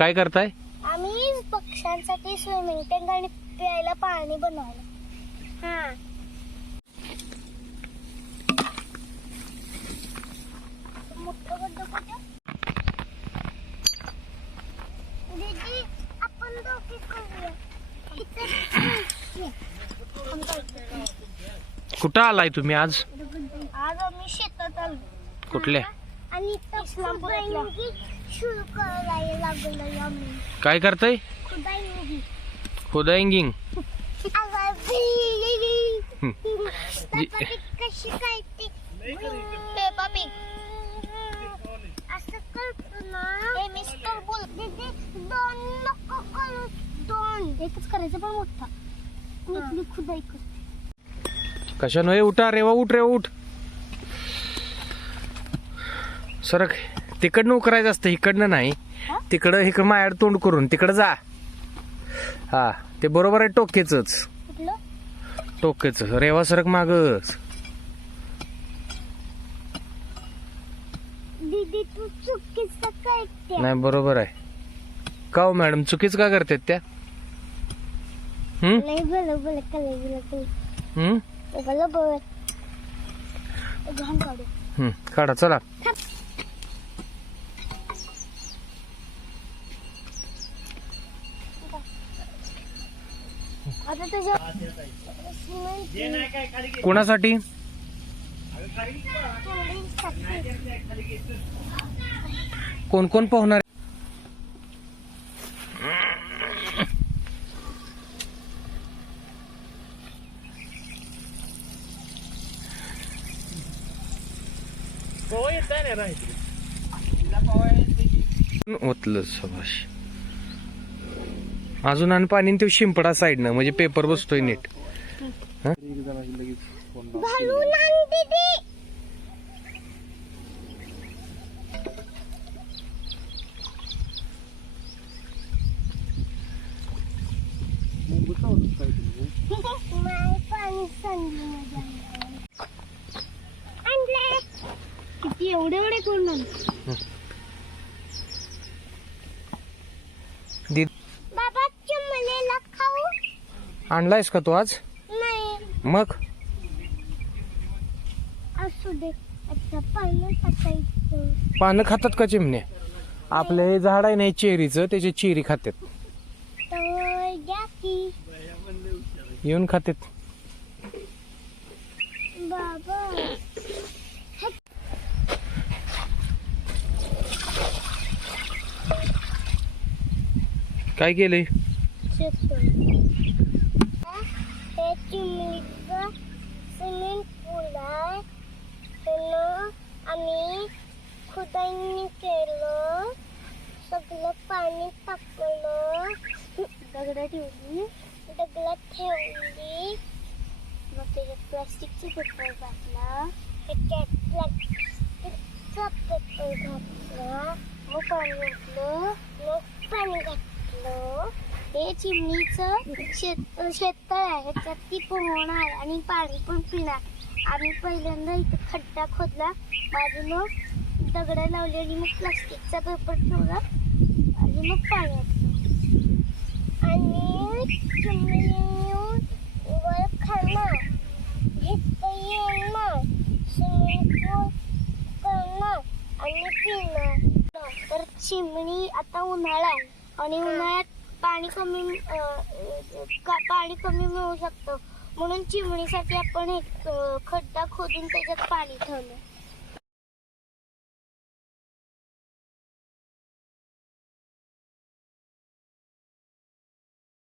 काय करताय? आम्ही पक्ष्यांसाठी स्विमिंग टँक आणि प्यायला पाणी बनवलं. हा. कुठं? आलाय तुम्ही आज? आज आम्ही शेतात आलो. कुठल्या आणि करायला आम्ही काय करताय? खुदाई खुदायंगिंग हं. कशी काय ती? पेपा पिग असं करतो ना. हे मिस्टर बोल. दीदी दोन नको करू. दोन. एकच करायचं पण मोठा. मी खुदाई करते. कशानं? हे उठा रेवा उठ रेवा उठ. सरक. तिकडनं उकरायचं असतं इकडनं नाही. हा? तिकडं इकडं मायाड तोंड करून तिकडं जा. हा ते बरोबर आहे टोकेच टोकेच रेवा सरक मागच. करते. नाही बरोबर आहे. का हो मॅडम चुकीच का करतात त्या? हम्म काढा. चला. आता तुझ्या सिमेंट कोणासाठी? कोण कोण पोहणार? ओतलं सभाष. अजून आणि पाणी ते शिंपडा साईडनं म्हणजे पेपर बसतोय नीट. किती एवढे एवढे करून आण. दी बाबा चिमलेला खाऊ आणलायस का तू आज? नाही. मग? असू दे. आता पाणी टाकायचं पानं खातात का चिमण्या आपलं हे झाड आहे नाही चेरीचं त्याची चेरी खातात तर द्या की. येऊन खातात बाबा. काय केलंय हे चिमणीचं स्विमिंग पूल आहे त्यानं आम्ही खुदाईनी केलं. सगळं पाणी टाकलं दगडं ठेवली. दगडात ठेवली. मग त्याच्यात प्लास्टिकची पेपर घातला. त्याच्यात प्लास्टिकचा पेपर घातला. मग पाणी घातलं मग पाणी घातलं. हे चिमणीचं शेत शेततळ आहे. ह्याच्यात ती पोहणार आणि पाणी पण पिणार. आम्ही पहिल्यांदा इथं खड्डा खोदला. बाजूनं दगड लावली आणि मग प्लास्टिकचा पेपर ठेवला आणि मग पाणी ओतलं आणि चिमणी येऊन वर खाणार इथं येणार स्विमिंग पूल करणार आणि पिणार तर चिमणी आता उन्हाळा आहे आणि उन्हाळ्यात पाणी कमी का- पाणी कमी मिळू शकतं. म्हणून चिमणीसाठी आपण एक खड्डा खोदून त्याच्यात पाणी ठेवलं.